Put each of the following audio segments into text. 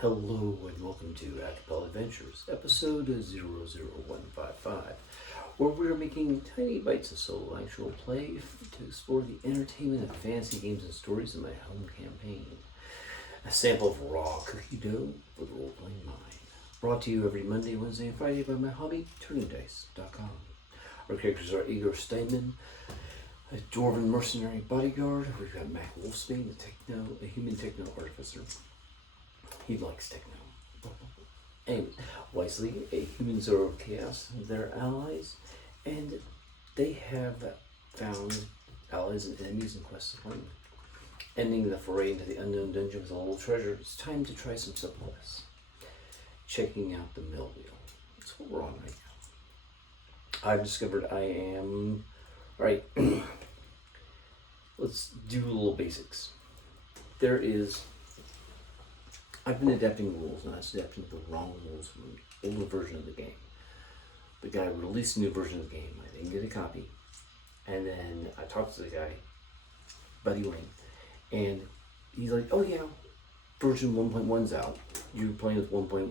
Hello and welcome to Acapella Adventures, episode 00155, where we're making tiny bites of solo actual play to explore the entertainment of fantasy games and stories in my home campaign. A sample of raw cookie dough for the role-playing mind. Brought to you every Monday, Wednesday, and Friday by my hobby, turningdice.com. Our characters are Igor Steinmann, a Dwarven Mercenary Bodyguard. We've got Mac Wolfsbane, a human Techno-Artificer. He likes techno. And Wyesley, a human Sower of Chaos, their allies, and they have found allies and enemies in quest to find. Ending the foray into the unknown dungeon with a little treasure, it's time to try some subquests. Checking out the mill wheel. That's what we're on right now. I've discovered I am... Alright, let's do a little basics. I've been adapting rules, and I was adapting the wrong rules from the older version of the game. The guy released a new version of the game. I didn't get a copy. And then I talked to the guy, Buddy Wayne, and he's like, oh yeah, version 1.1's out. You're playing with 1.10.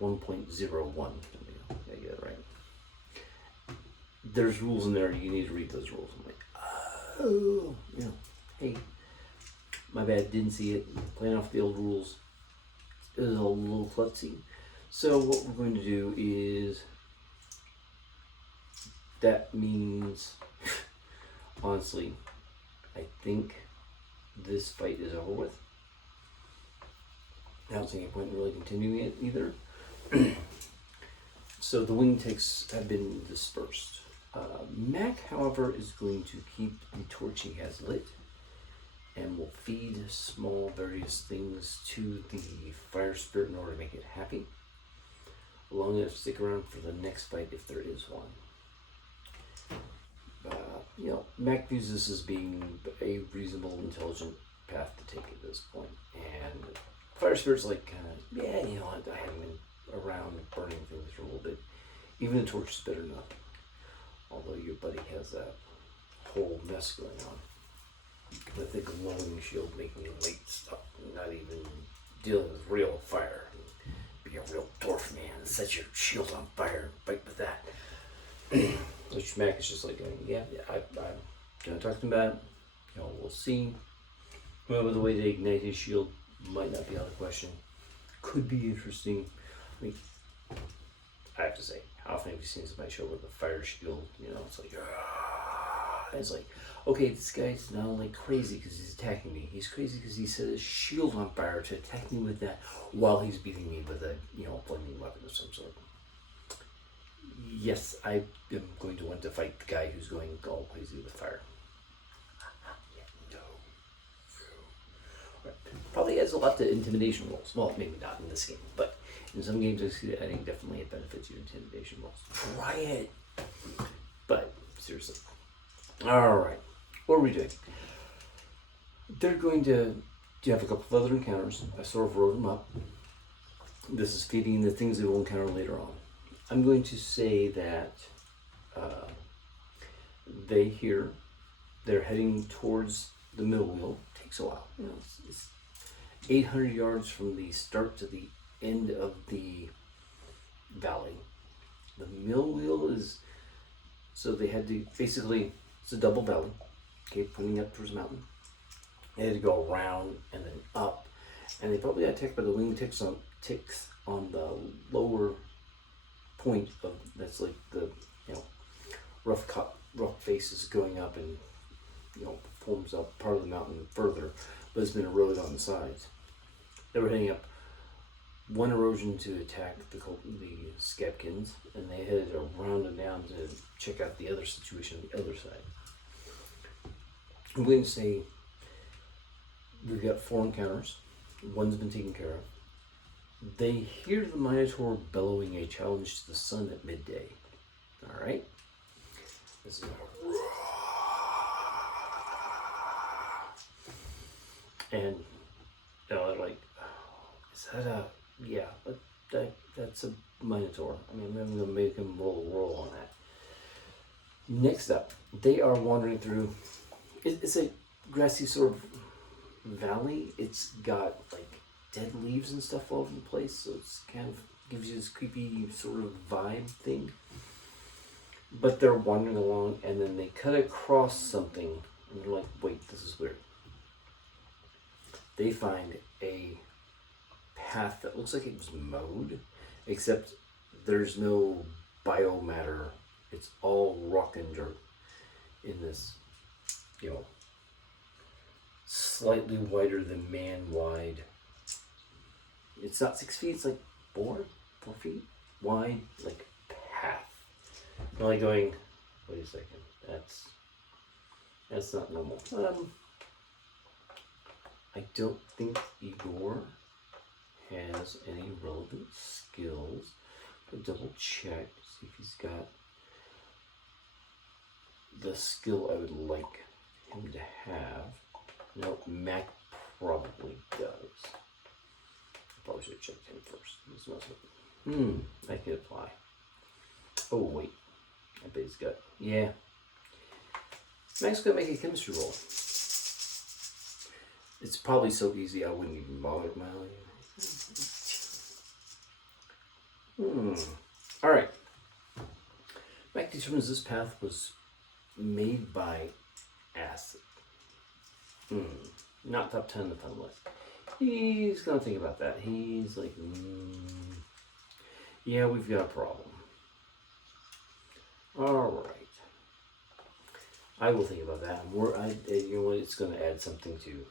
1.01. I get it right. There's rules in there, you need to read those rules. I'm like, oh, hey. My bad, didn't see it. Playing off the old rules. It was a little klutzy. So what we're going to do is, that means, honestly, I think this fight is over with. I don't see any point in really continuing it either. So the wingticks have been dispersed. Mac, however, is going to keep the torch he has lit, and will feed small various things to the fire spirit in order to make it happy. Long enough to stick around for the next fight if there is one. Mac views this as being a reasonable, intelligent path to take at this point. And fire spirit's like, I haven't been around burning things for a little bit. Even a torch is better than nothing. Although your buddy has that whole mess going on. With the glowing shield making you light stuff, not even dealing with real fire. Be a real dwarf man and set your shield on fire and fight with that. Which Mac is just like, I'm gonna talk to him about it. We'll see. Whoever the way to ignite his shield might not be out of the question. Could be interesting. I have to say, how often have you seen somebody show with a fire shield? It's like, it's like, okay, this guy's not like crazy because he's attacking me. He's crazy because he set his shield on fire to attack me with that while he's beating me with a, flaming weapon of some sort. Yes, I am going to want to fight the guy who's going all crazy with fire. Probably adds a lot to intimidation rolls. Well, maybe not in this game, but in some games I see that adding definitely it benefits you intimidation rolls. Try it. But seriously. Alright. What are we doing? They're going to have a couple of other encounters. I sort of wrote them up. This is feeding the things they will encounter later on. I'm going to say that they're heading towards the middle wheel. It takes a while. It's 800 yards from the start to the end of the valley. The mill wheel is, so they had to, basically, it's a double valley, okay, pointing up towards the mountain. They had to go around and then up, and they probably got attacked by the wing ticks on the lower point of, that's like the, rough faces going up and, forms up part of the mountain further, but it's been eroded on the sides. They were heading up one erosion to attack the Scabkins, and they headed around and down to check out the other situation on the other side. I'm going to say we've got 4 encounters. One's been taken care of. They hear the Minotaur bellowing a challenge to the sun at midday. Alright? This is and they're like, is that a, yeah, but that's a Minotaur. I'm going to make him roll on that. Next up, they are wandering through, it's a grassy sort of valley. It's got like dead leaves and stuff all over the place, so it's kind of gives you this creepy sort of vibe thing. But they're wandering along, and then they cut across something, and they're like, wait, this is weird. They find a path that looks like it was mowed, except there's no biomatter. It's all rock and dirt in this, you know, slightly wider than man wide. It's not 6 feet, it's like 4 feet wide, like path. I'm like going, wait a second, that's not normal. I don't think Igor has any relevant skills. I'll double check, see if he's got the skill I would like him to have. No, Mac probably does. Probably should have checked him first. I can apply. Oh wait, I bet he's got, yeah. Mac's gonna make a chemistry roll. It's probably so easy I wouldn't even bother with my own. Alright. Mac determines this path was made by acid. Not top 10 on the fun list. He's gonna think about that. He's like, yeah, we've got a problem. Alright. I will think about that. You know what? It's gonna add something to.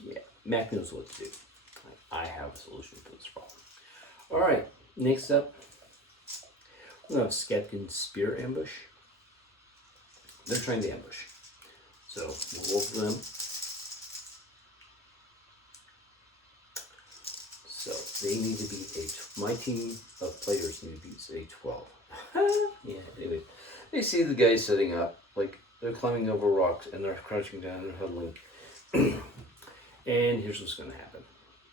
Yeah, Mac knows what to do. I have a solution for this problem. Alright, next up, we have Skepkin's Spear Ambush. They're trying to ambush. So, we'll roll for them. So, they need to be my team of players need to be a 12. Yeah, anyway. They see the guys setting up, like, they're climbing over rocks, and they're crouching down and huddling. And here's what's going to happen.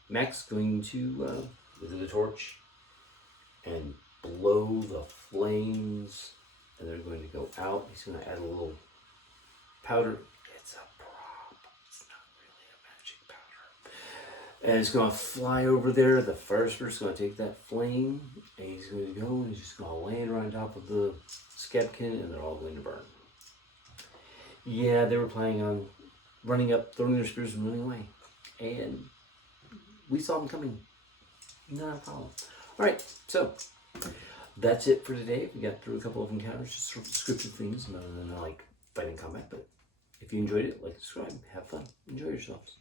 Mac's going to, with the torch, and blow the flames, and they're going to go out. He's going to add a little powder. It's a prop. It's not really a magic powder. And it's going to fly over there. The fire spirit's going to take that flame, and he's going to go, and he's just going to land right on top of the Skepkin, and they're all going to burn. Yeah, they were planning on running up, throwing their spears, and running away. And we saw them coming. Not a problem. Alright, so that's it for today. We got through a couple of encounters, just sort of scripted things, none of them like fighting combat. But if you enjoyed it, like, subscribe, have fun, enjoy yourselves.